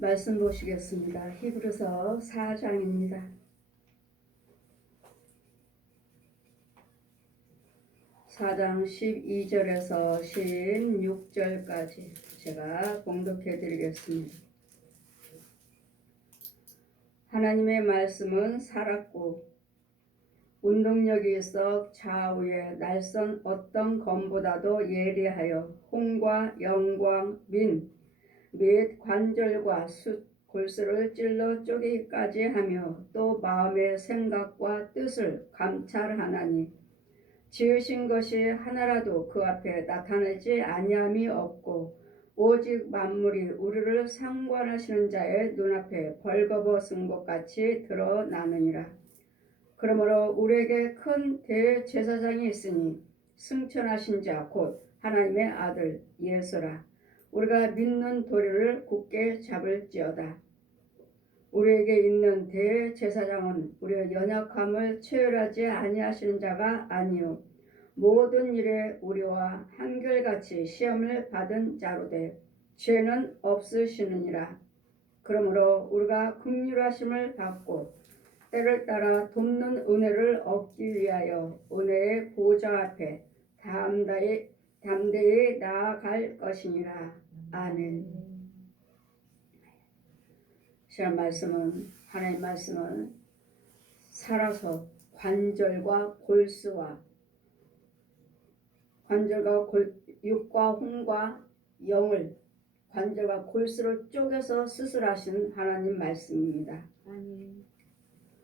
말씀 보시겠습니다. 히브리서 4장입니다. 4장 12절에서 16절까지 제가 봉독해 드리겠습니다. 하나님의 말씀은 살았고 운동력이 있어 좌우에 날선 어떤 검보다도 예리하여 혼과 영광 및 관절과 숫 골수를 찔러 쪼개기까지 하며 또 마음의 생각과 뜻을 감찰하나니 지으신 것이 하나라도 그 앞에 나타나지 아니함이 없고 오직 만물이 우리를 상관하시는 자의 눈앞에 벌거벗은 것 같이 드러나느니라. 그러므로 우리에게 큰 대제사장이 있으니 승천하신 자 곧 하나님의 아들 예수라. 우리가 믿는 도리를 굳게 잡을지어다. 우리에게 있는 대제사장은 우리의 연약함을 체휼하지 아니하시는 자가 아니요 모든 일에 우리와 한결같이 시험을 받은 자로되 죄는 없으시느니라. 그러므로 우리가 긍휼하심을 받고 때를 따라 돕는 은혜를 얻기 위하여 은혜의 보좌 앞에 담대히 나아갈 것이니라. 아멘. 시간 말씀은 하나님 말씀은 살아서 관절과 육과 혼과 영을 관절과 골수를 쪼개서 수술하신 하나님 말씀입니다.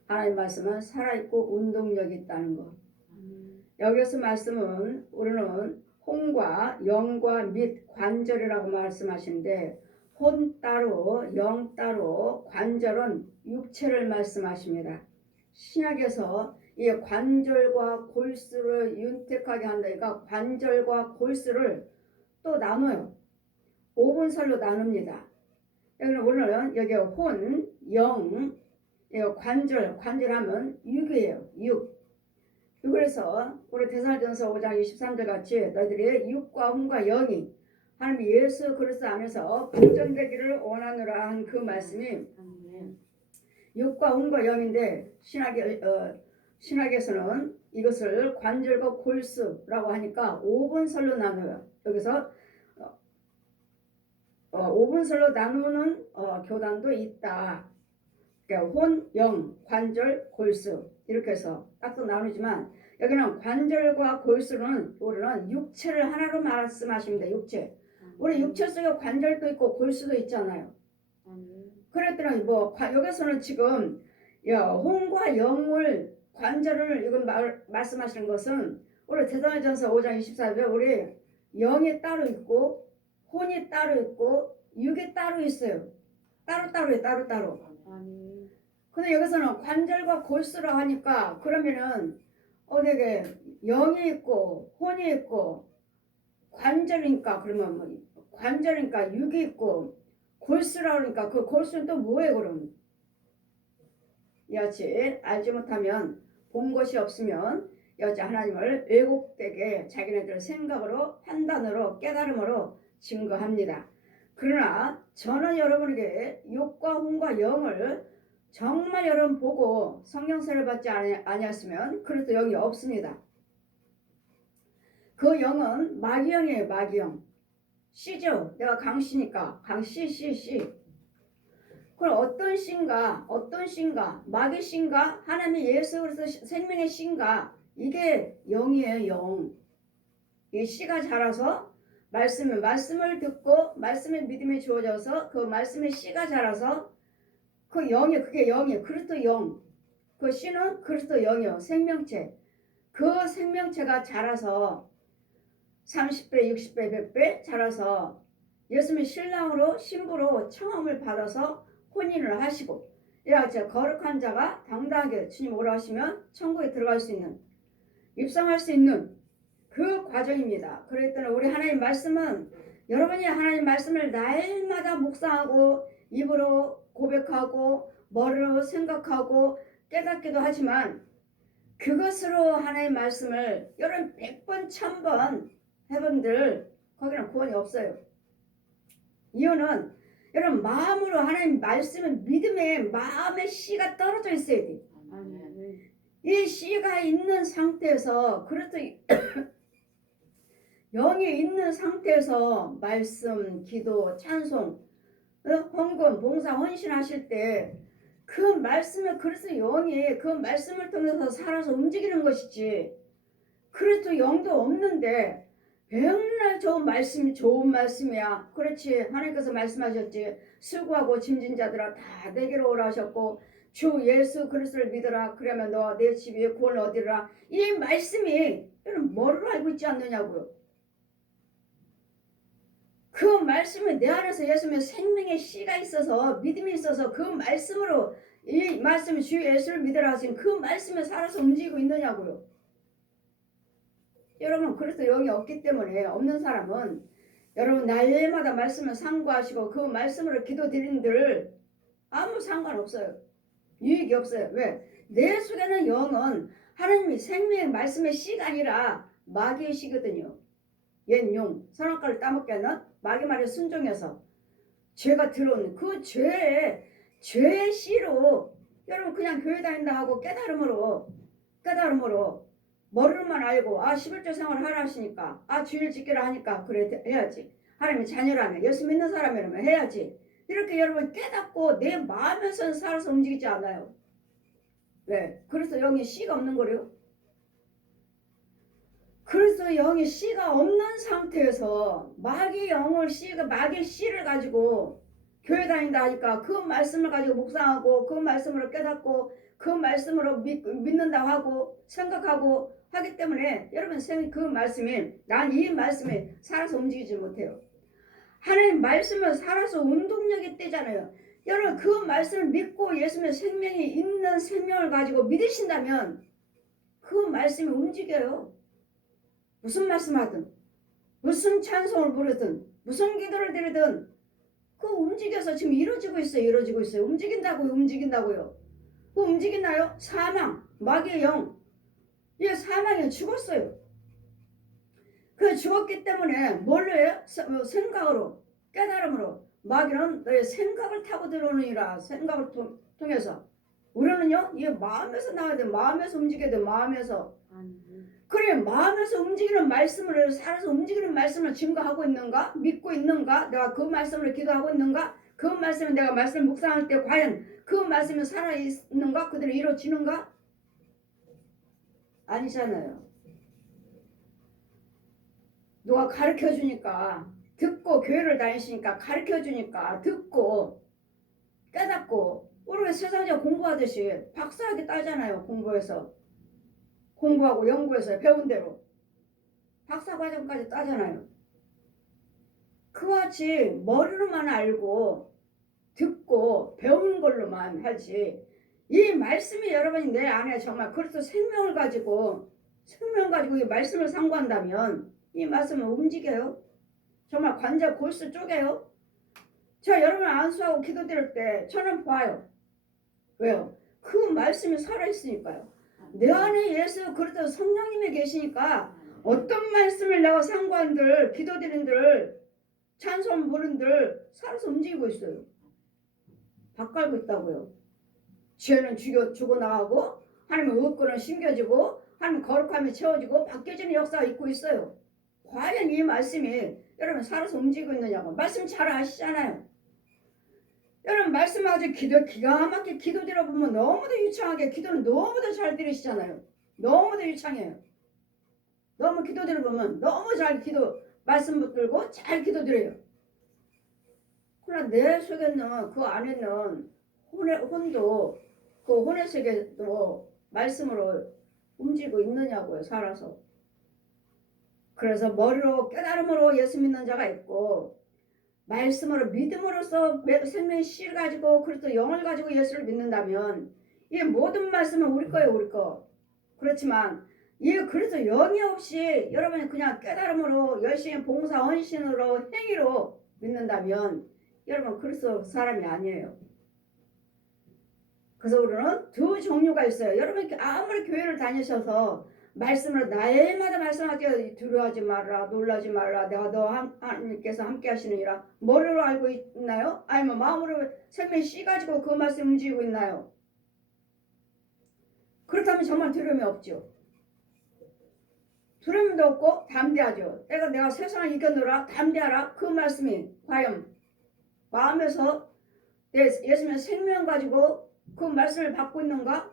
하나님 말씀은 살아있고 운동력이 있다는 것. 여기서 말씀은 우리는 혼과 영과 및 관절이라고 말씀하시는데 혼 따로 영 따로 관절은 육체를 말씀하십니다. 신약에서 이 관절과 골수를 윤택하게 한다니까 관절과 골수를 또 나눠요. 5분설로 나눕니다. 오늘은 여기 혼, 영, 관절하면 육이에요. 그래서 우리 데살로니가전서 5장 23절 같이 너희들이 육과 혼과 영이 하나님 예수 그리스도 안에서 발전되기를 원하노라 한 그 말씀이 육과 혼과 영인데 신학에서는 이것을 관절과 골수라고 하니까 5분설로 나눠요. 여기서 5분설로 나누는 교단도 있다. 그러니까 혼, 영, 관절, 골수 이렇게 해서 딱딱 나누지만 여기는 관절과 골수는 우리는 육체를 하나로 말씀하십니다. 육체. 우리 육체 속에 관절도 있고 골수도 있잖아요. 그랬더니 여기서는 지금 혼과 영을 관절을 이건 말씀하시는 것은 우리 데살로니가전서 5장 24절에 우리 영이 따로 있고 혼이 따로 있고 육이 따로 있어요. 따로. 근데 여기서는 관절과 골수로 하니까 그러면은 되게 영이 있고 혼이 있고 관절이니까 그러면 관절이니까 육이 있고 골수라 그러니까 그 골수는 또 뭐예요 그럼? 여치 알지 못하면 본 것이 없으면 여치 하나님을 왜곡되게 자기네들 생각으로 판단으로 깨달음으로 증거합니다. 그러나 저는 여러분에게 육과 혼과 영을 정말 여러분 보고 성령세를 받지 아니었으면 그리스도 영이 없습니다. 그 영은 마귀영이에요. 마귀영. 씨죠. 내가 강씨니까 강씨. 그럼 어떤 씨인가 마귀 씨인가 하나님의 예수 그리스도 생명의 씨인가 이게 영이에요. 영. 이 씨가 자라서 말씀을 듣고 말씀의 믿음이 주어져서 그 말씀의 씨가 자라서 그 영이 그게 영이에요. 그리스도 영. 그 씨는 그리스도 영이요. 생명체. 그 생명체가 자라서 30배, 60배, 100배 자라서 예수님의 신부로 청함을 받아서 혼인을 하시고 이렇게 거룩한 자가 당당하게 주님 오라 하시면 천국에 들어갈 수 있는 입성할 수 있는 그 과정입니다. 그랬더니 우리 하나님 말씀은 여러분이 하나님 말씀을 날마다 묵상하고 입으로 고백하고 머리로 생각하고 깨닫기도 하지만 그것으로 하나님 말씀을 여러분 100번 1000번 해본들 거기는 구원이 없어요. 이유는 여러분 마음으로 하나님 말씀을 믿음에 마음의 씨가 떨어져 있어야 돼. 이 씨가 있는 상태에서 그래도 영이 있는 상태에서 말씀, 기도, 찬송, 헌금, 봉사, 헌신하실 때 그 말씀에 그래서 영이 그 말씀을 통해서 살아서 움직이는 것이지. 그래도 영도 없는데 맨날 좋은 말씀이야. 그렇지. 하나님께서 말씀하셨지. 수고하고 짐진 자들아 다 내게로 오라 하셨고 주 예수 그리스도를 믿어라. 그러면 너 내 집에 구원을 얻으리라. 이 말씀이 여러분 뭐를 알고 있지 않느냐고요. 그 말씀이 내 안에서 예수님의 생명의 씨가 있어서 믿음이 있어서 그 말씀으로 이 말씀이 주 예수를 믿으라 하신 그 말씀에 살아서 움직이고 있느냐고요. 여러분 그래서 영이 없기 때문에 없는 사람은 여러분 날마다 말씀을 상고하시고 그 말씀으로 기도드린들 아무 상관없어요. 유익이 없어요. 왜? 내 속에는 영은 하나님이 생명의 말씀의 씨가 아니라 마귀의 씨거든요. 옛 용, 선악과를 따먹게 하는 마귀 말에 순종해서 죄가 들어온 그 죄의 씨로 여러분 그냥 교회 다닌다 하고 깨달음으로 머리로만 알고 11조 생활을 하라 하시니까 주일 지키라 하니까 그래 해야지. 하나님의 자녀라면 예수 믿는 사람이라면 해야지. 이렇게 여러분 깨닫고 내 마음에서 살아서 움직이지 않아요. 왜? 그래서 영이 씨가 없는 거래요. 그래서 영이 씨가 없는 상태에서 마귀의 씨를 가지고 교회 다닌다 하니까 그 말씀을 가지고 묵상하고 그 말씀으로 깨닫고 그 말씀으로 믿는다 하고 생각하고 하기 때문에 여러분 그 말씀이 난 이 말씀에 살아서 움직이지 못해요. 하나님 말씀을 살아서 운동력이 떼잖아요. 여러분 그 말씀을 믿고 예수님의 생명이 있는 생명을 가지고 믿으신다면 그 말씀이 움직여요. 무슨 말씀하든 무슨 찬송을 부르든 무슨 기도를 드리든 그 움직여서 지금 이루어지고 있어요. 움직인다고요. 그 움직이나요? 사망, 마귀의 영. 이 사망이 죽었어요. 그 죽었기 때문에 뭘로 해요? 생각으로, 깨달음으로. 마귀는 너의 생각을 타고 들어오느니라. 생각을 통해서. 우리는요, 이 마음에서 나와야 돼. 마음에서 움직여야 돼. 마음에서. 그래, 마음에서 움직이는 말씀을 살아서 움직이는 말씀을 증거하고 있는가? 믿고 있는가? 내가 그 말씀을 기도하고 있는가? 그 말씀을 내가 말씀을 묵상할 때 과연 그 말씀이 살아있는가? 그대로 이루어지는가? 아니잖아요. 누가 가르쳐주니까 듣고 교회를 다니시니까 가르쳐주니까 듣고 깨닫고 우리가 세상에 공부하듯이 박사학위 따잖아요. 공부하고 연구해서 배운 대로 박사과정까지 따잖아요. 그와 같이 머리로만 알고 듣고 배우는 걸로만 하지 이 말씀이 여러분이 내 안에 정말 그리스도 생명을 가지고 이 말씀을 상고한다면 이 말씀은 움직여요. 정말 관절 골수 쪼개요. 저 여러분 안수하고 기도드릴 때 저는 봐요. 왜요? 그 말씀이 살아있으니까요. 내 안에 예수 그리스도 성령님이 계시니까 어떤 말씀을 내가 상고한들 기도드린들 찬송 부른들 살아서 움직이고 있어요. 밥 갈고 있다고요. 죄는 죽어나가고 하나님의 의권은 심겨지고 하나님 거룩함이 채워지고 바뀌어지는 역사가 있고 있어요. 과연 이 말씀이 여러분 살아서 움직이고 있느냐고. 말씀 잘 아시잖아요. 여러분 말씀 아주 기가 막히게 기도 들어보면 너무도 유창하게 기도는 너무도 잘 들으시잖아요. 너무도 유창해요. 너무 기도 들어보면 너무 잘 말씀 붙들고 잘 기도 드려요. 그러나 내 속에는 그 안에는 혼도 그 혼의 세계도 말씀으로 움직이고 있느냐고요. 살아서. 그래서 머리로 깨달음으로 예수 믿는 자가 있고 말씀으로 믿음으로써 생명의 씨를 가지고 그리스도 영을 가지고 예수를 믿는다면 이 모든 말씀은 우리 거예요. 우리 거. 그렇지만 그래서 영이 없이 여러분이 그냥 깨달음으로 열심히 봉사 헌신으로 행위로 믿는다면 여러분 그리스도 사람이 아니에요. 그래서 우리는 두 종류가 있어요. 여러분 아무리 교회를 다니셔서 말씀으로 날마다 말씀하지 두려워하지 말라 놀라지 말라 내가 너 하나님께서 함께 하시느니라. 머리로 알고 있나요? 아니면 마음으로 생명의 씨 가지고 그 말씀 움직이고 있나요? 그렇다면 정말 두려움이 없죠. 두려움도 없고 담대하죠. 내가 세상을 이겨노라 담대하라. 그 말씀이 과연 마음에서 예수님의 생명 가지고 그 말씀을 받고 있는가?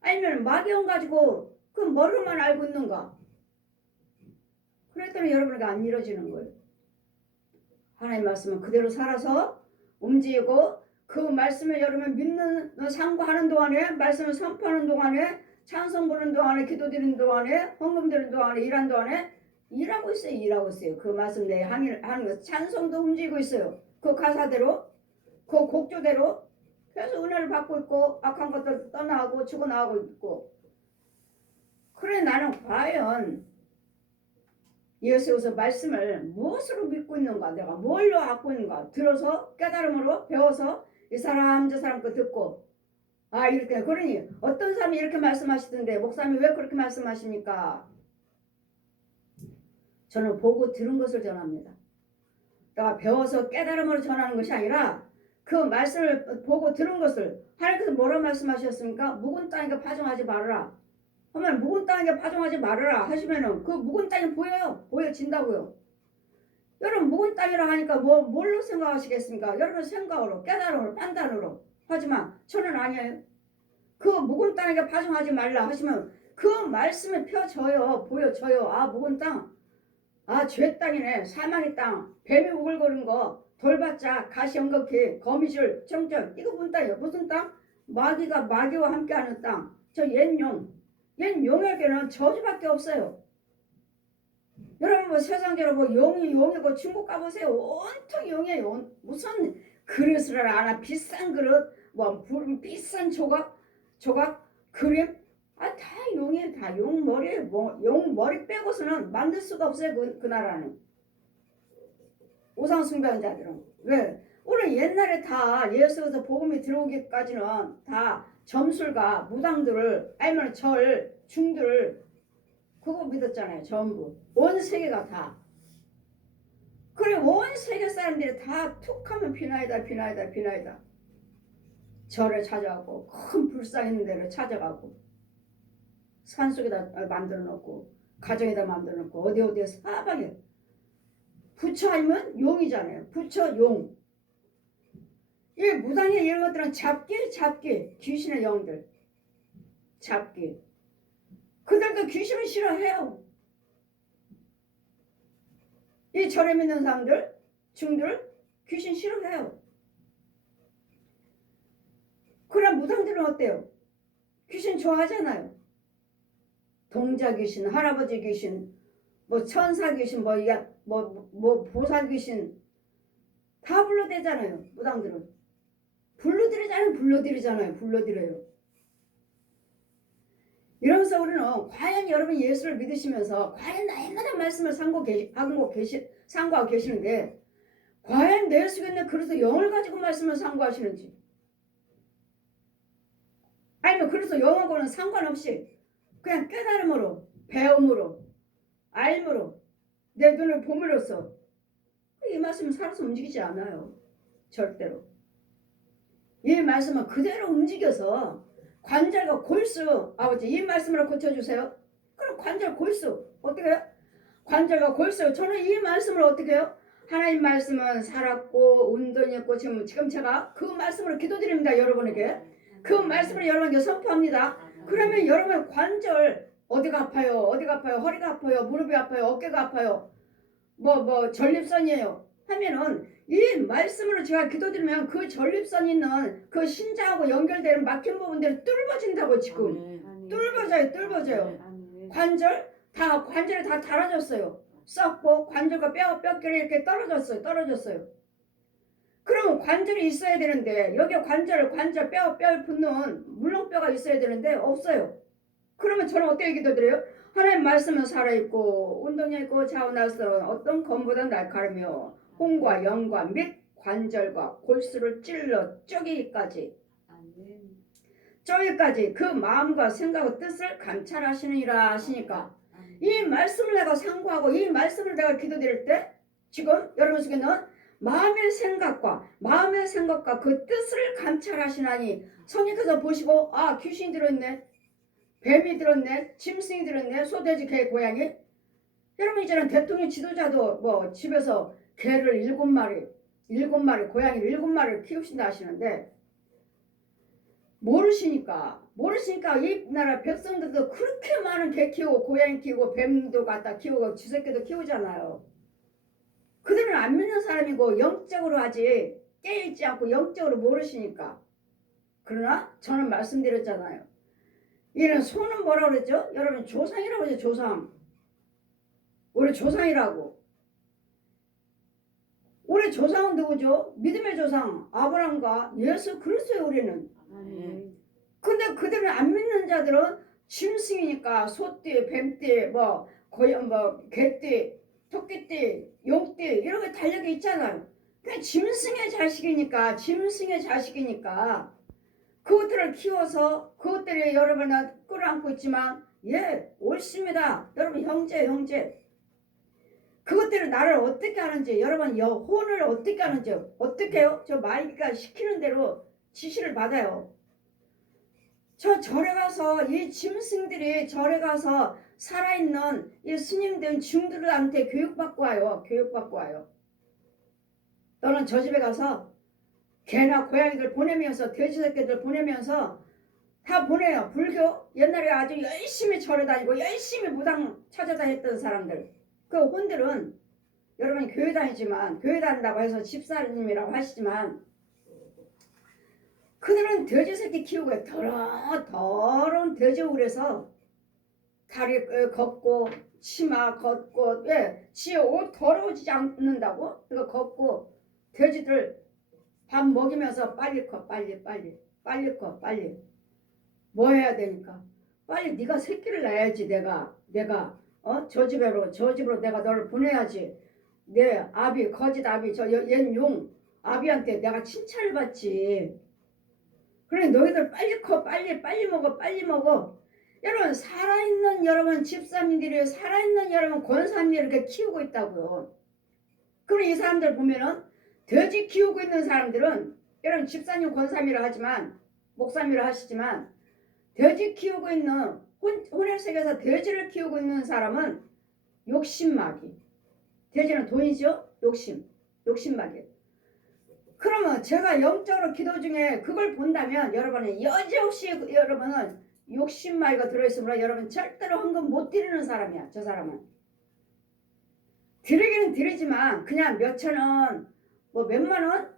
아니면 마귀형 가지고 그 머리로만 알고 있는가? 그랬더니 여러분에게 안 이루어지는 거예요. 하나님의 말씀은 그대로 살아서 움직이고 그 말씀을 여러분 믿는 상고하는 동안에 말씀을 선포하는 동안에 찬송 부르는 동안에 기도드리는 동안에 헌금 드리는 동안에 일하는 동안에 일하고 있어요. 그 말씀 내에 하는 것 찬송도 움직이고 있어요. 그 가사대로 그 곡조대로 계속 은혜를 받고 있고 악한 것들 떠나가고 죽어나가고 있고. 그래 나는 과연 예수께서 말씀을 무엇으로 믿고 있는가? 내가 뭘로 갖고 있는가? 들어서 깨달음으로 배워서 이 사람 저 사람 거 듣고 이럴 때 그러니 어떤 사람이 이렇게 말씀하시던데 목사님이 왜 그렇게 말씀하십니까? 저는 보고 들은 것을 전합니다. 내가 배워서 깨달음으로 전하는 것이 아니라 그 말씀을 보고 들은 것을 하나님께서 뭐라 말씀하셨습니까? 묵은 땅에 파종하지 말아라. 그러면 묵은 땅에 파종하지 말아라 하시면은 그 묵은 땅이 보여진다고요. 여러분 묵은 땅이라 하니까 뭘로 생각하시겠습니까? 여러분 생각으로 깨달음으로 판단으로. 하지만 저는 아니에요. 그 묵은 땅에 파종하지 말라 하시면 그 말씀이 펴져요. 보여져요. 묵은 땅. 죄 땅이네. 사망의 땅. 뱀이 우글거리는 거. 돌바짝 가시 엉겁게 거미줄 청정. 이거 무슨 땅이에요? 무슨 땅? 마귀와 함께하는 땅. 저 옛 용에게는 저주밖에 없어요. 여러분 뭐 세상적으로 용이고 중국 가보세요. 온통 용이에요. 무슨 그릇을 하나 비싼 그릇 비싼 조각 그림 다 용이에요. 다 용 머리 빼고서는 만들 수가 없어요. 그 나라는. 우상 숭배하는 자들은. 왜? 오늘 옛날에 다 예수에서 복음이 들어오기까지는 다 점술가 무당들을 아니면 중들 그거 믿었잖아요. 전부. 온 세계가 다. 그래 온 세계 사람들이 다 툭하면 비나이다. 절에 찾아가고 큰 불상 있는 데를 찾아가고 산속에다 만들어 놓고 가정에다 만들어 놓고 어디에 사방에 부처 아니면 용이잖아요. 부처 용. 이 무당의 이런 것들은 잡기 귀신의 영들 잡기. 그들도 귀신을 싫어해요. 이 절에 믿는 사람들 중들 귀신 싫어해요. 그럼 무당들은 어때요? 귀신 좋아하잖아요. 동자 귀신, 할아버지 귀신, 천사 귀신, 보살 귀신 다 불러대잖아요. 무당들은 불러드려요. 이러면서 우리는 과연 여러분 예수를 믿으시면서 과연 날마다 말씀을 상고하고 계시는데 과연 내 속에 있는 그래서 영을 가지고 말씀을 상고하시는지 아니면 그래서 영하고는 상관없이 그냥 깨달음으로 배움으로 알므로 내 눈을 봄으로써 이 말씀은 살아서 움직이지 않아요. 절대로. 이 말씀은 그대로 움직여서 관절과 골수 아버지 이 말씀으로 고쳐주세요. 그럼 관절 골수 어떻게 해요? 관절과 골수 저는 이 말씀을 어떻게 해요? 하나님 말씀은 살았고 운동이었고 지금 제가 그 말씀으로 기도드립니다. 여러분에게 그 말씀을 여러분에게 선포합니다. 그러면 여러분 관절 어디가 아파요? 허리가 아파요? 무릎이 아파요? 어깨가 아파요? 전립선이에요 하면은 이 말씀으로 제가 기도드리면 그 전립선 있는 그 신장하고 연결되는 막힌 부분들이 뚫어진다고 지금. 뚫어져요. 관절이 다 닳아졌어요. 썩고 관절과 뼈끼리 이렇게 떨어졌어요. 그러면 관절이 있어야 되는데 여기 관절 뼈 붙는 물렁뼈가 있어야 되는데 없어요. 그러면 저는 어떻게 기도드려요? 하나님 말씀은 살아있고 운동력 있고 자원하서 어떤 검보다 날카로며 홍과 영과 및 관절과 골수를 찔러 쪼개기까지 저기까지 그 마음과 생각과 뜻을 감찰하시느니라 하시니까 이 말씀을 내가 상고하고 이 말씀을 내가 기도드릴 때 지금 여러분 속에는 마음의 생각과 그 뜻을 감찰하시나니 성령께서 보시고 아 귀신이 들었네, 뱀이 들었네, 짐승이 들었네, 소돼지, 개, 고양이. 여러분 이제는 대통령 지도자도 뭐 집에서 개를 7마리 고양이를 7마리를 키우신다 하시는데 모르시니까 이 나라 백성들도 그렇게 많은 개 키우고 고양이 키우고 뱀도 갖다 키우고 쥐새끼도 키우잖아요. 그들은 안 믿는 사람이고 영적으로 아직 깨있지 않고 영적으로 모르시니까. 그러나 저는 말씀드렸잖아요. 이런 손은 뭐라 그랬죠? 여러분 조상이라고 그러죠. 조상. 우리 조상이라고. 우리 조상은 누구죠? 믿음의 조상 아브라함과 예수 그리스도의 우리는. 근데 그들은 안 믿는 자들은 짐승이니까 소띠, 뱀띠, 뭐 고양, 뭐 개띠, 토끼띠, 용띠 이런 게 달력에 있잖아요. 그냥 짐승의 자식이니까 그것들을 키워서 그것들이 여러분은 끌어안고 있지만 예 옳습니다. 여러분 형제 그것들을 나를 어떻게 하는지 여러분 혼을 어떻게 하는지 어떻게 해요? 저 마이가 시키는 대로 지시를 받아요. 저 절에 가서 이 짐승들이 절에 가서 살아있는 이 스님들 중들한테 교육받고 와요. 너는 저 집에 가서 개나 고양이들 보내면서 돼지 새끼들 보내면서 다 보내요. 불교 옛날에 아주 열심히 절에 다니고 열심히 무당 찾아다녔던 사람들 그 혼들은 여러분이 교회 다닌다고 해서 집사님이라고 하시지만 그들은 돼지 새끼 키우고 더러운 돼지울에서 다리 걷고 치마 걷고 지 옷 더러워지지 않는다고 그거 걷고 돼지들 밥 먹이면서 빨리 커 빨리 뭐 해야 되니까 빨리 네가 새끼를 낳아야지 내가 저 집으로 내가 너를 보내야지 내 아비 거짓 아비 저 옛 용 아비한테 내가 칭찬을 받지. 그래 너희들 빨리 커 빨리 먹어. 여러분 살아있는 여러분 집사님들이 살아있는 여러분 권사님들이 이렇게 키우고 있다고요. 그럼 이 사람들 보면은 돼지 키우고 있는 사람들은 여러분 집사님 권사님이라 하지만 목사님이라 하시지만 돼지 키우고 있는 혼의 세계에서 돼지를 키우고 있는 사람은 욕심마귀. 돼지는 돈이죠. 욕심마귀. 그러면 제가 영적으로 기도 중에 그걸 본다면 여러분은 여지없이 여러분은 욕심마귀가 들어있으므로 여러분 절대로 헌금 못 드리는 사람이야. 저 사람은 드리기는 드리지만 그냥 몇천원 뭐 몇만원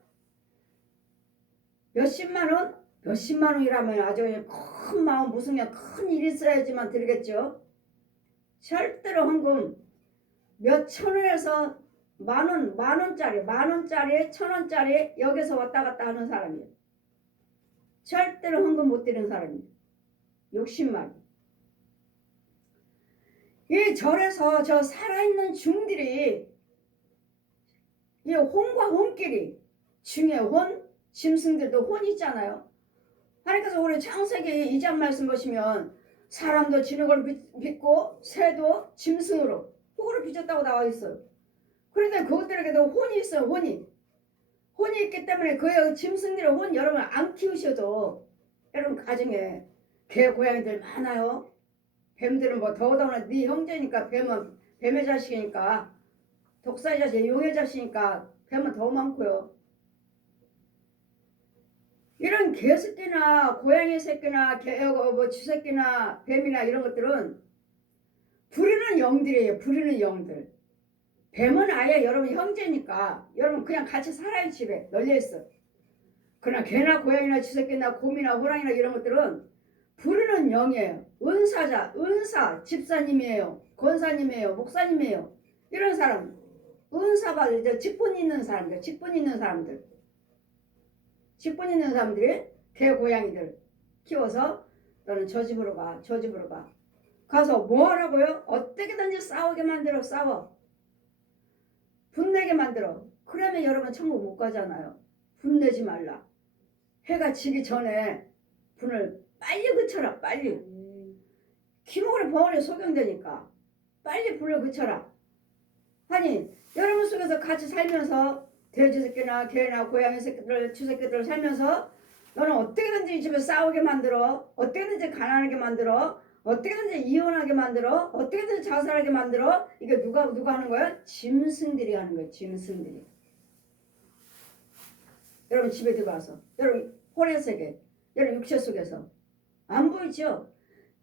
몇십만원이라면 아주 큰 마음 무슨 큰 일이 있어야지만 드리겠죠. 절대로 헌금 몇 천원에서 만원짜리 1,000원짜리 여기서 왔다 갔다 하는 사람이에요. 절대로 헌금 못 드리는 사람이에요. 욕심만. 이 절에서 저 살아있는 중들이 이 혼과 혼끼리 중에 짐승들도 혼이 있잖아요. 하나님께서 우리 창세기 2장 말씀 보시면 사람도 진흙을 빚고 새도 짐승으로 호를 빚었다고 나와 있어요. 그런데 그것들에게도 혼이 있어요. 혼이 있기 때문에 그 짐승들의 혼 여러분 안 키우셔도 여러분 가정에 개 고양이들 많아요. 뱀들은 뭐 더더구나 네 형제니까 뱀은 뱀의 자식이니까 독사의 자식 용의 자식이니까 뱀은 더 많고요. 이런 개새끼나 고양이 새끼나 뭐 쥐새끼나 뱀이나 이런 것들은 부리는 영들이에요. 부리는 영들. 뱀은 아예 여러분 형제니까 여러분 그냥 같이 살아요. 집에 널려있어. 그러나 개나 고양이나 쥐새끼나 곰이나 호랑이나 이런 것들은 부르는 영이에요. 은사 집사님이에요. 권사님이에요. 목사님이에요. 이런 사람 은사받을 직분 있는 사람들이 개 고양이들 키워서 너는 저 집으로 가 가서 뭐 하라고요? 어떻게든지 싸우게 만들어. 분내게 만들어. 그러면 여러분 천국 못 가잖아요. 분내지 말라. 해가 지기 전에 분을 빨리 그쳐라. 빨리. 기목으로 벙어리 소경되니까 빨리 불러 그쳐라. 아니 여러분 속에서 같이 살면서 돼지 새끼나 개나 고양이 새끼들 쥐새끼들 살면서 너는 어떻게든지 이 집에 싸우게 만들어, 어떻게든지 가난하게 만들어, 어떻게든지 이혼하게 만들어, 어떻게든지 자살하게 만들어. 이게 누가 하는 거야? 짐승들이 하는 거야. 짐승들이. 여러분 집에 들어와서 여러분 혼의 세계, 여러분 육체 속에서 안 보이죠?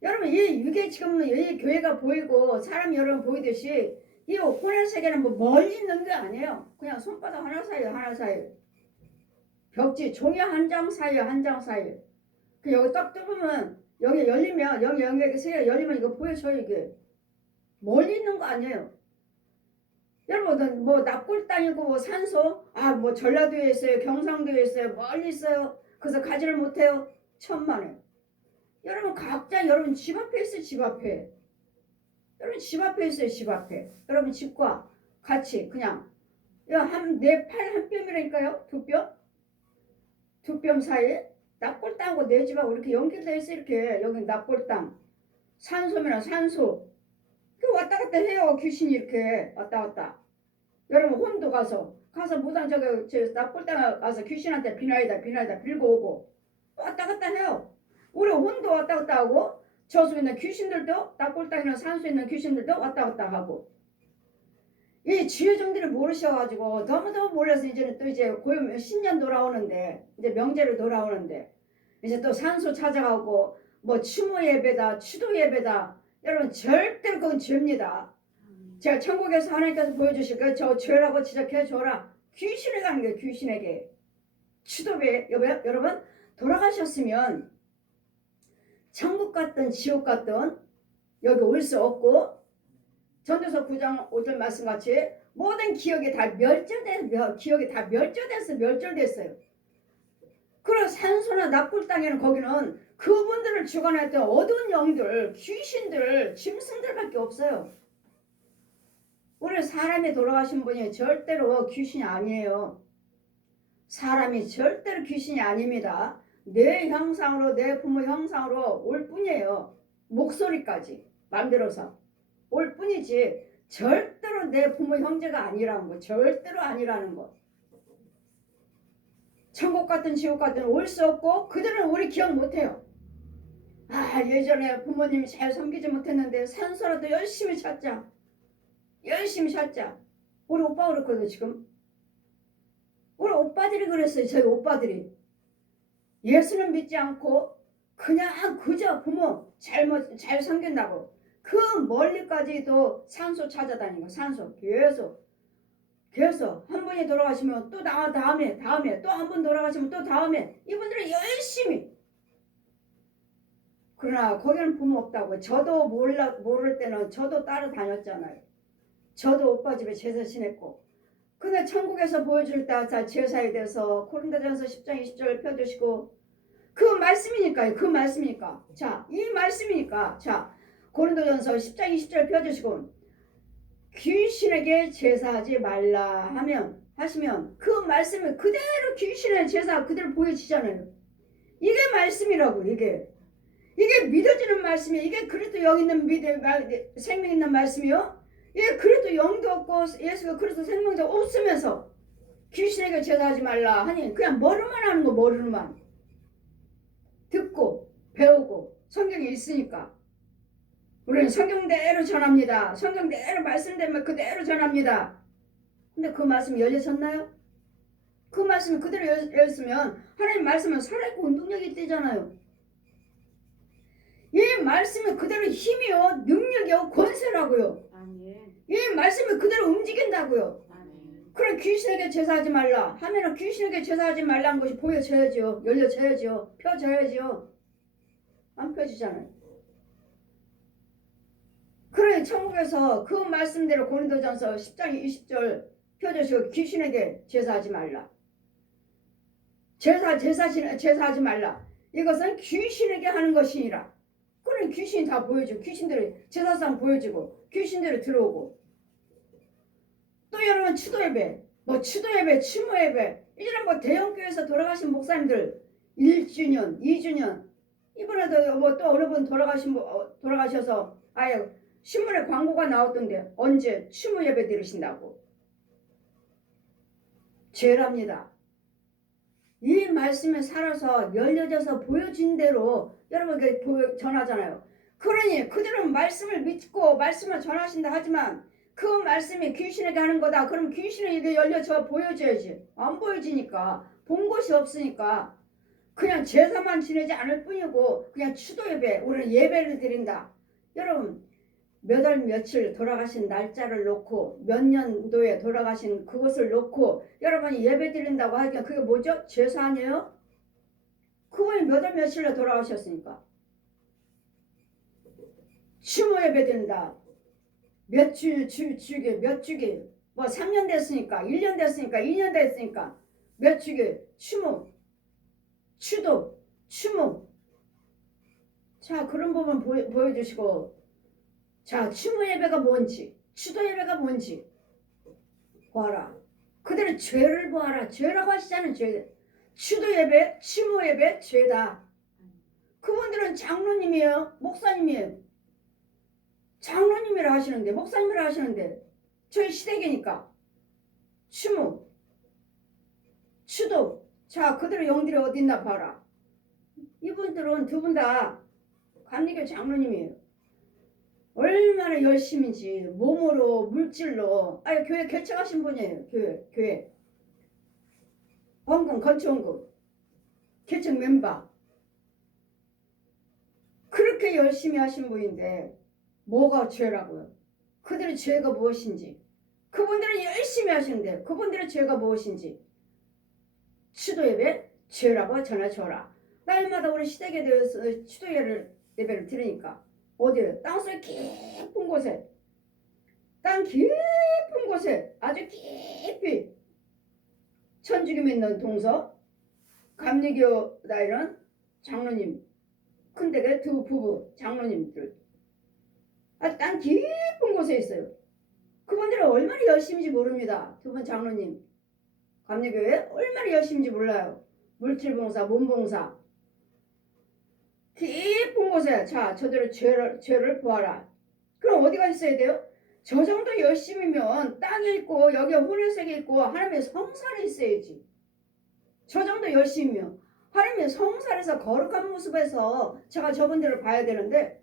여러분 이 이게 지금 이 교회가 보이고 사람 여러분 보이듯이 이 혼의 세계는 뭐 멀리 있는 게 아니에요. 그냥 손바닥 하나 사이에 하나 사이에 벽지 종이 한 장 사이에 한 장 사이에 그 여기 딱 뚫으면 여기 열리면 여기 세 열리면 이거 보여줘요. 이게 멀리 있는 거 아니에요. 여러분 뭐 납골 땅이고 뭐 산소 뭐 전라도에 있어요, 경상도에 있어요, 멀리 있어요. 그래서 가지를 못해요. 천만에. 여러분 각자 여러분 집 앞에 있어요. 집 앞에. 여러분 집 앞에 있어요. 집 앞에. 여러분 집과 같이 그냥 내 팔 한 뼘이라니까요. 두 뼘 사이에 납골 땅하고 내 집하고 이렇게 연결되어 있어. 이렇게 여기 납골 땅 산소면 산소 그 왔다 갔다 해요. 귀신이 이렇게 왔다 갔다. 여러분 혼도 가서 무당 저 납골 땅에 가서 귀신한테 비나이다 빌고 오고 왔다 갔다 해요. 우리 혼도 왔다 갔다 하고 저수 있는 귀신들도 납골 땅이나 산소에 있는 귀신들도 왔다 갔다 하고 이 지혜정들을 모르셔가지고 너무너무 몰라서 이제는 또 이제 고요 신년 돌아오는데 이제 명제로 돌아오는데 이제 또 산소 찾아가고 뭐 추모 예배다 추도 예배다. 여러분 절대로 그건 죄입니다. 제가 천국에서 하나님께서 보여주실 거예요. 저 죄라고 지적해 줘라. 귀신에게 하는 거예요. 귀신에게. 추도배 여러분 돌아가셨으면 천국 갔든 지옥 갔든 여기 올 수 없고 전도서 9장 5절 말씀같이 모든 기억이 다 멸절됐어요. 그리고 산소나 납골 땅에는 거기는 그분들을 주관했던 어두운 영들, 귀신들, 짐승들밖에 없어요. 우리 사람이 돌아가신 분이 절대로 귀신이 아니에요. 사람이 절대로 귀신이 아닙니다. 내 형상으로 내 부모 형상으로 올 뿐이에요. 목소리까지 만들어서 올 뿐이지 절대로 내 부모 형제가 아니라는 거. 절대로 아니라는 거. 천국 같은 지옥 같은 올 수 없고 그들은 우리 기억 못해요. 예전에 부모님이 잘 섬기지 못했는데 산소라도 열심히 찾자. 우리 오빠가 그랬거든요. 지금 우리 오빠들이 그랬어요. 저희 오빠들이 예수는 믿지 않고 그냥 그저 부모 잘 섬긴다고 그 멀리까지도 산소 찾아다니고 산소 계속 한 분이 돌아가시면 또 다음에 또 한 분 돌아가시면 또 다음에 이분들은 열심히. 그러나 거기는 부모 없다고. 저도 모를 때는 저도 따라다녔잖아요. 저도 오빠 집에 제사 지냈고. 근데 천국에서 보여줄 때 제사에 대해서 고린도전서 10장 20절 펴주시고 그 말씀이니까요. 그 말씀이니까. 자, 이 말씀이니까. 자, 고린도전서 10장 20절 펴주시고 귀신에게 제사하지 말라 하시면 그 말씀을 그대로 귀신의 제사 그대로 보여지잖아요. 이게 말씀이라고. 이게 믿어지는 말씀이에요. 이게 그리스도 영 있는 생명 있는 말씀이요. 이게 그리스도 영도 없고 예수가 그리스도 생명자 없으면서 귀신에게 제사하지 말라 하니 그냥 머리만 하는 거. 머리만 듣고 배우고 성경에 있으니까 우리는 성경대로 전합니다. 성경대로 말씀되면 그대로 전합니다. 근데 그 말씀이 열려졌나요? 그 말씀이 그대로 열렸으면 하나님 말씀은 살아있고 운동력이 있대잖아요. 이 말씀이 그대로 힘이요 능력이요 권세라고요. 이 말씀이 그대로 움직인다고요. 그럼 귀신에게 제사하지 말라 하면은 귀신에게 제사하지 말라는 것이 보여져야죠. 열려져야죠. 펴져야죠. 안 펴지잖아요. 그래 천국에서 그 말씀대로 고린도전서 10장 20절 펴주시고 귀신에게 제사하지 말라. 제사하지 말라. 이것은 귀신에게 하는 것이니라. 그래 귀신이 다 보여주고 귀신들이 제사상 보여주고 귀신들이 들어오고 또 여러분 추도예배 추모예배 이제는 뭐 대형교회에서 돌아가신 목사님들 1주년 2주년 이번에도 뭐 또 어느 분 돌아가셔서 아예 신문에 광고가 나왔던데 언제 추모 예배 드리신다고. 죄랍니다. 이 말씀에 살아서 열려져서 보여진 대로 여러분에게 전하잖아요. 그러니 그들은 말씀을 믿고 말씀을 전하신다 하지만 그 말씀이 귀신에게 하는 거다. 그럼 귀신에게 열려져 보여줘야지. 안 보여지니까 본 것이 없으니까 그냥 제사만 지내지 않을 뿐이고 그냥 추도 예배, 우리는 예배를 드린다. 여러분 몇 월 며칠 돌아가신 날짜를 놓고 몇 년도에 돌아가신 그것을 놓고 여러분이 예배 드린다고 하니까 그게 뭐죠? 제사 아니에요? 그분이 몇 월 며칠에 돌아가셨으니까 추모 예배 드린다. 몇 주기 몇 주기 뭐 3년 됐으니까 1년 됐으니까 2년 됐으니까 몇 주기 추모 추도 추모. 자 그런 부분 보여주시고 자 추모 예배가 뭔지 추도 예배가 뭔지 보아라. 그들은 죄를 보아라. 죄라고 하시잖아요. 죄. 추도 예배 추모 예배 죄다. 그분들은 장로님이에요 목사님이에요. 장로님이라 하시는데 목사님이라 하시는데 저희 시댁이니까 추모 추도. 자 그들의 영들이 어디 있나 봐라. 이분들은 두 분 다 감리교 장로님이에요. 얼마나 열심인지 몸으로 물질로 아니 교회 개척하신 분이에요. 교회 원금 건축원금 개척 멤버 그렇게 열심히 하신 분인데 뭐가 죄라고요? 그들의 죄가 무엇인지 그분들은 열심히 하시는데 그분들의 죄가 무엇인지 추도 예배 죄라고 전해줘라. 날마다 우리 시댁에 대해서 추도 예배를 드리니까 어디에 땅속 깊은 곳에 땅 깊은 곳에 아주 깊이 천주교 믿는 동서 감리교 나이는 장로님 큰댁에 두 부부 장로님들 아주 땅 깊은 곳에 있어요. 그분들은 얼마나 열심인지 모릅니다. 두 분 장로님 감리교회 얼마나 열심인지 몰라요. 물질봉사 몸봉사 깊은 곳에 자 저들의 죄를 보아라. 그럼 어디가 있어야 돼요? 저 정도 열심이면 땅에 있고 여기 혼혈색에 있고 하나님의 성살에 있어야지. 저 정도 열심이면 하나님의 성살에서 거룩한 모습에서 제가 저분들을 봐야 되는데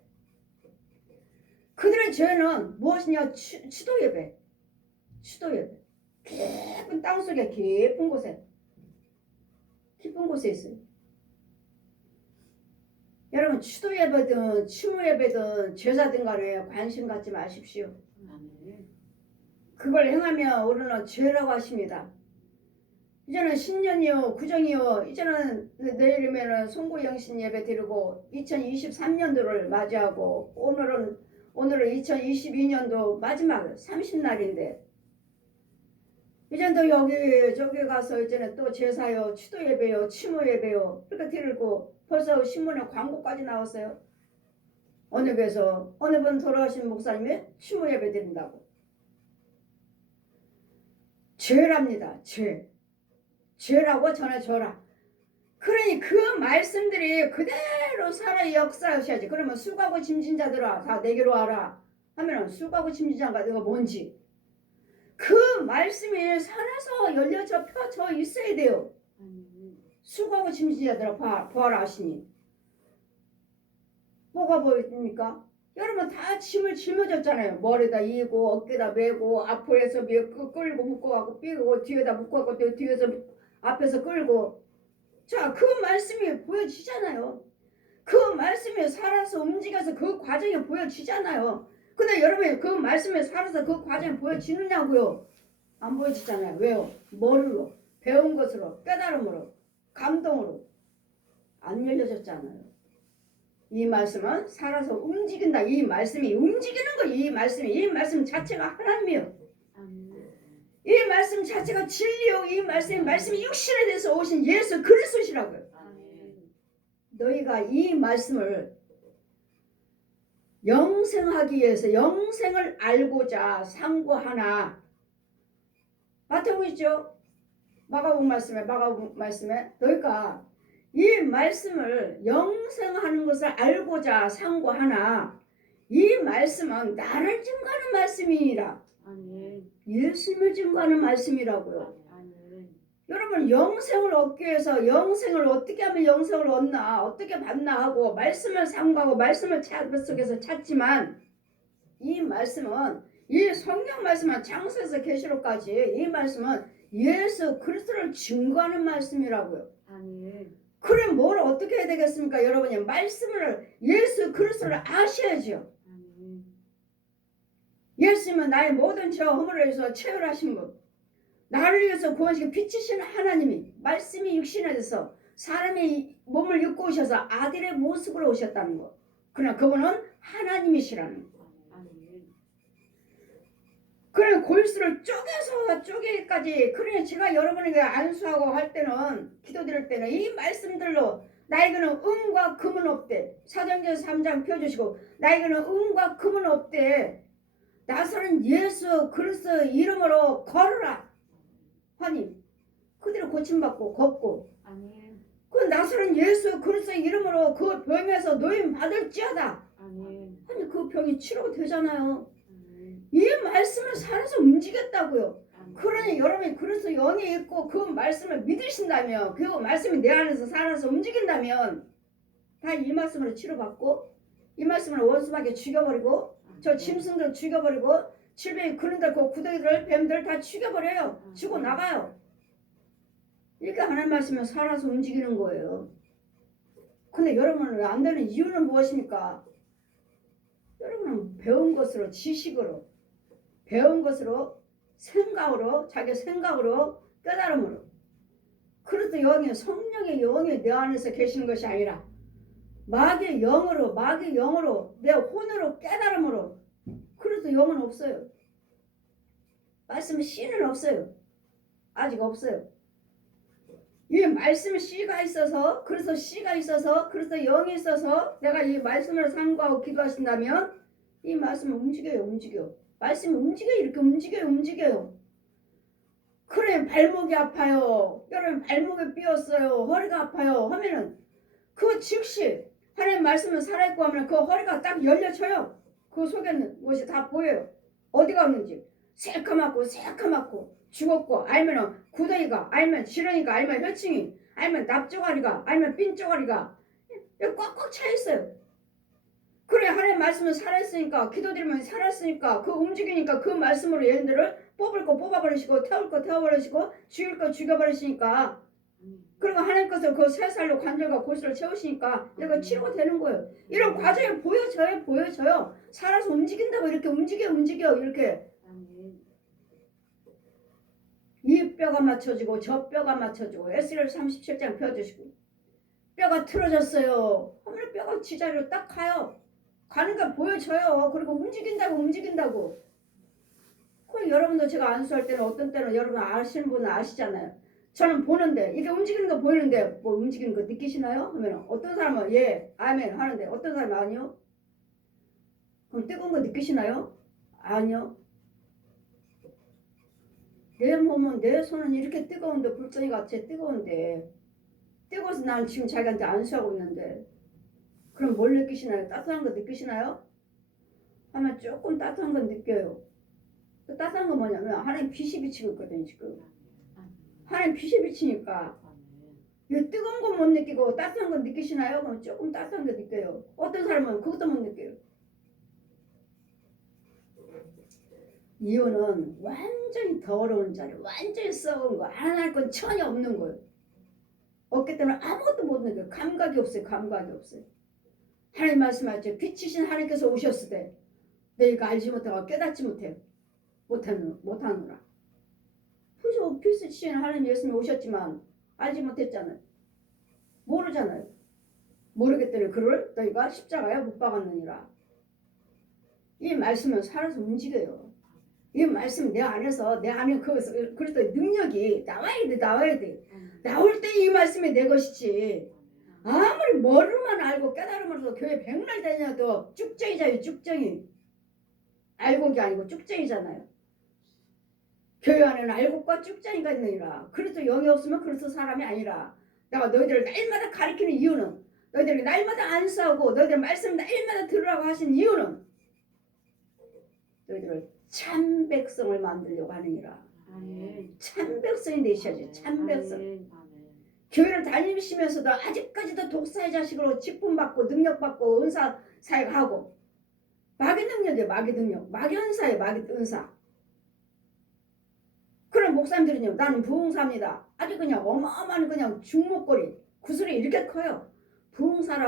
그들의 죄는 무엇이냐? 추도 예배. 추도 예배. 깊은 땅속에 깊은 곳에 있어요. 여러분 추도 예배든 추모 예배든 제사든 간에 관심 갖지 마십시오. 그걸 행하면 우리는 죄라고 하십니다. 이제는 신년이요 구정이요 이제는 내일이면 송구영신 예배 드리고 2023년도를 맞이하고 오늘은 2022년도 마지막 30날인데 이제는 또 저기 가서 이제는 또 제사요 추도 예배요 추모 예배요 이렇게 드리고 벌써 신문에 광고까지 나왔어요. 어느 교회에서 어느 분 돌아가신 목사님이 추모 예배 드린다고. 죄랍니다. 죄라고 전해줘라. 그러니 그 말씀들이 그대로 살아 역사하셔야지. 그러면 수고하고 짐진자들아 다 내게로 와라 하면은 수고하고 짐진자가 내가 뭔지 그 말씀이 살아서 열려져 펴져 있어야 돼요. 수고하고 짐진자들아 보아라 하시니 뭐가 보입니까? 여러분 다 짐을 짊어졌잖아요. 머리에다 이고 어깨에다 메고 앞에서 끌고 묶어갖고 삐고 뒤에다 묶어갖고 또 뒤에서 앞에서 끌고 자 그 말씀이 보여지잖아요. 그 말씀이 살아서 움직여서 그 과정이 보여지잖아요. 근데 여러분이 그 말씀에 살아서 그 과정이 보여지느냐고요? 안 보여지잖아요. 왜요? 머리로 배운 것으로 깨달음으로 감동으로 안 열려졌잖아요. 이 말씀은 살아서 움직인다. 이 말씀이 움직이는 거. 이 말씀 자체가 하나님이요. 이 말씀 자체가 진리요. 이 말씀이 육신에 대해서 오신 예수 그리스도시라고요. 너희가 이 말씀을 영생하기 위해서 영생을 알고자 상고하나 마태복음 있죠. 마가복음 말씀에 너희가 이 말씀을 영생하는 것을 알고자 상고하나 이 말씀은 나를 증거하는 말씀이니라. 아멘. 예수님을 증거하는 말씀이라고요. 아멘. 여러분 영생을 얻기 위해서 영생을 어떻게 하면 영생을 얻나 어떻게 받나 하고 말씀을 상고하고 말씀을 속에서 찾지만 이 말씀은 이 성경 말씀은 창세에서 계시록까지 이 말씀은 예수 그리스도를 증거하는 말씀이라고요. 아멘. 그럼 뭘 어떻게 해야 되겠습니까? 여러분이 말씀을 예수 그리스도를 아셔야죠. 아멘. 예수님은 나의 모든 죄와 허물을 위해서 체혈하신 분, 나를 위해서 구원시켜 빛이신 하나님이 말씀이 육신에 돼서 사람의 몸을 입고 오셔서 아들의 모습으로 오셨다는 거. 그러나 그분은 하나님이시라는 거. 그래 골수를 쪼개서 쪼개기까지. 그러니 제가 여러분에게 안수하고 할 때는 기도드릴 때는 이 말씀들로 나에게는 은과 금은 없대. 사도행전 3장 펴주시고 나에게는 은과 금은 없대. 나서는 예수 그리스도 이름으로 걸어라 하니 그대로 고침받고 걷고. 아멘. 그 나서는 예수 그리스도 이름으로 그 병에서 노임 받을지어다. 아멘. 아니 그 병이 치료가 되잖아요. 아멘. 이 말씀을 살아서 움직였다고요. 아멘. 그러니 여러분이 그래서 영이 있고 그 말씀을 믿으신다면 그 말씀이 내 안에서 살아서 움직인다면 다 이 말씀으로 치료받고 이 말씀을 원수밖에 죽여버리고 저 짐승들 죽여버리고 질병이 그런들 그 구더기들 뱀들 다 죽여버려요. 죽어 나가요. 이렇게 하나님 말씀을 살아서 움직이는 거예요. 근데 여러분은 왜 안 되는 이유는 무엇입니까? 여러분은 배운 것으로 지식으로 배운 것으로 생각으로 자기 생각으로 깨달음으로 그래도 영이 성령의 영이 내 안에서 계시는 것이 아니라 마귀의 영으로 내 혼으로 깨달음으로. 그래도 영은 없어요. 말씀의 씨는 없어요. 아직 없어요. 이 말씀의 씨가 있어서 그래서 씨가 있어서 그래서 영이 있어서 내가 이 말씀을 상고하고 기도하신다면 이 말씀은 움직여. 말씀이 이렇게 움직여요. 그래 발목이 아파요. 여러분 발목이 삐었어요. 허리가 아파요 하면은 그 즉시 하나님 말씀을 살아있고 하면 그 허리가 딱 열려져요. 그 속에 있는 것이 다 보여요. 어디가 없는지. 새카맣고 죽었고 알면은 구더기가 알면 지렁이가 알면 혈층이 알면 납조가리가 알면 삔조가리가 꽉꽉 차 있어요. 그래 하나님 말씀은 살아있으니까 기도드리면 살아있으니까 그 움직이니까 그 말씀으로 얘네들을 뽑을 거 뽑아버리시고 태울 거 태워버리시고 죽일 거 죽여버리시니까 그리고 하나님께서 그 세 살로 관절과 골수를 채우시니까 얘가 치료가 되는 거예요. 이런 과정이 보여져요. 살아서 움직인다고 이렇게 움직여 이렇게. 이 뼈가 맞춰지고 저 뼈가 맞춰지고 에스겔 37장 펴주시고 뼈가 틀어졌어요. 하면 뼈가 지자리로 딱 가요. 가는 게 보여져요. 그리고 움직인다고. 그 여러분도 제가 안수할 때는 어떤 때는 여러분 아시는 분은 아시잖아요. 저는 보는데 이게 움직이는 거 보이는데 뭐 움직이는 거 느끼시나요? 하면 어떤 사람은 예 아멘 하는데 어떤 사람은 아니요. 그럼 뜨거운 거 느끼시나요? 아니요. 내 몸은 내 손은 이렇게 뜨거운데 불덩이 같이 뜨거운데 뜨거워서 난 지금 자기한테 안수하고 있는데 그럼 뭘 느끼시나요? 따뜻한 거 느끼시나요? 하면 조금 따뜻한 건 느껴요. 그 따뜻한 건 뭐냐면 하나님 빛이 비치고 있거든요 지금. 하나님 빛이 비치니까 이 뜨거운 건 못 느끼고 따뜻한 건 느끼시나요? 그럼 조금 따뜻한 거 느껴요. 어떤 사람은 그것도 못 느껴요. 이유는 완전히 더러운 자리, 완전히 썩은 거, 하나님 건 전혀 없는 거예요. 없기 때문에 아무것도 못 느껴요. 감각이 없어요. 하나님 말씀하셨죠. 빛이신 하나님께서 오셨을 때 너희가 알지 못하고 깨닫지 못하느라. 그래서 빛이신 하나님 예수님이 오셨지만 알지 못했잖아요. 모르잖아요. 모르기 때문에 그를 너희가 십자가에 못 박았느니라. 이 말씀은 살아서 움직여요. 이 말씀 내 안에 그래서 능력이 나와야 돼. 나올 때 이 말씀이 내 것이지. 아무리 머리로만 알고 깨달음으로써 교회 백날 다녀도 쭉정이잖아요. 쭉정이. 알곡이 아니고 쭉정이잖아요. 교회 안에는 알곡과 쭉정이가 있느니라. 그래서 영이 없으면 그래서 사람이 아니라 내가 너희들을 날마다 가리키는 이유는, 너희들이 날마다 안수하고 너희들 말씀 날마다 들으라고 하신 이유는 너희들을 참 백성을 만들려고 하느니라. 아멘. 참 백성이 되셔야지. 참 백성. 아멘. 아멘. 교회를 다니시면서도 아직까지도 독사의 자식으로 직분받고 능력받고 은사 사역하고, 마귀 능력이에요. 마귀 능력. 마귀 은사예요. 마귀 은사. 그런 목사님들은요, 나는 부흥사입니다. 아주 그냥 어마어마한 그냥 중목거리 구슬이 이렇게 커요. 부흥사라고